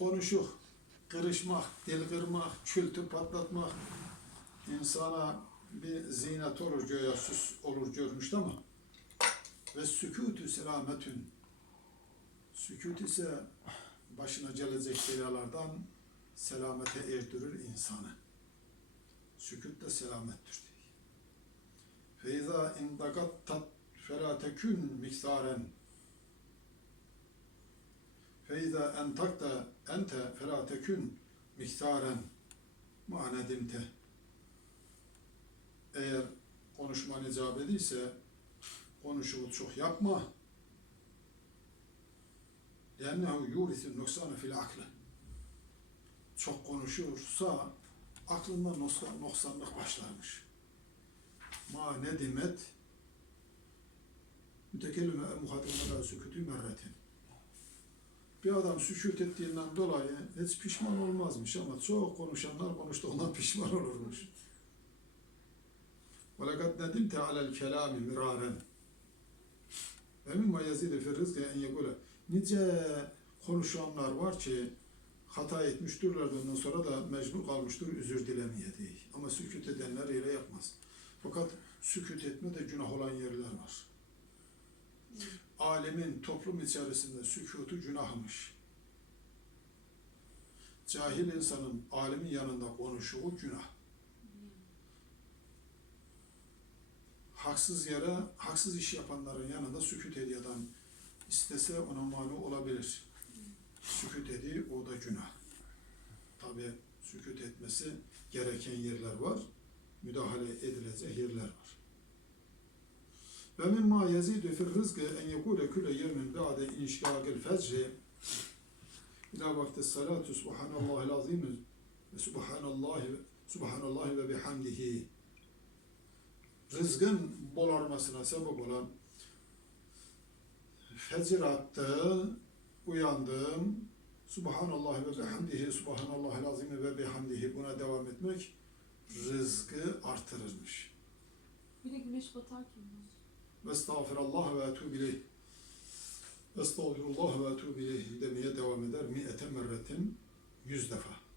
konuşuk, kırışmak, dil kırmak, kültür patlatmak insana bir zinet olur göğe süs olur görmüştü ama ve sükûtü selametün sükût ise başına gelecek belalardan selamete erdirir insanı. Sükût de selamettir diyor. Feyza indagattat fela tekün miksaren Feyza entakta ente fela tekün miktaren ma nedimte eğer konuşman icap ediyse konuşuğu çok yapma. لأنه يورث النقصان في العقل. Çok konuşursa aklında noksan, noksanlık başlarmış. Ma nedimet mütekellime muhatibine la sükûtü merretin. Bir adam sükût ettiğinden dolayı hiç pişman olmazmış ama çok konuşanlar konuştuğundan pişman olurmuş. وَلَقَدْ نَدِمْتَ عَلَى الْكَلَامِ مِرَارًا وَمِمَّا يَزِيدُ فِي الرِّزْقِ اَنْ يَقُولَ Nice konuşanlar var ki hata etmiştirler de ondan sonra da mecbur kalmıştır özür dilemeye değil. Ama sükût edenler öyle yapmaz. Fakat sükût etme de günah olan yerler var. Alemin toplum içerisinde sükûtu günahmış. Cahil insanın alimin yanında konuşuğu günah. Haksız yere, haksız iş yapanların yanında sükût ediyordan istese ona mani olabilir. Sükût ediyor, o da günah. Tabi sükût etmesi gereken yerler var. Müdahale edilecek yerler var. Ve mimma yezidu fil rızkı en yekule küle yevmin ba'de inşgâgil fecri. İla vakti salatu subhanallahil azim ve subhanallahi subhanallahi ve bihamdihi. Rızkın bol olmasına sebep olan fecir attı, uyandım, Subhanallah ve bihamdihi, Subhanallahil azimi ve bihamdihi. Buna devam etmek rızkı artırırmış. Bir de güneş batarken estağfirullah ve etûbü ileyh. Estağfirullah ve etûbü demeye devam eder. Mi'ete merretin yüz defa.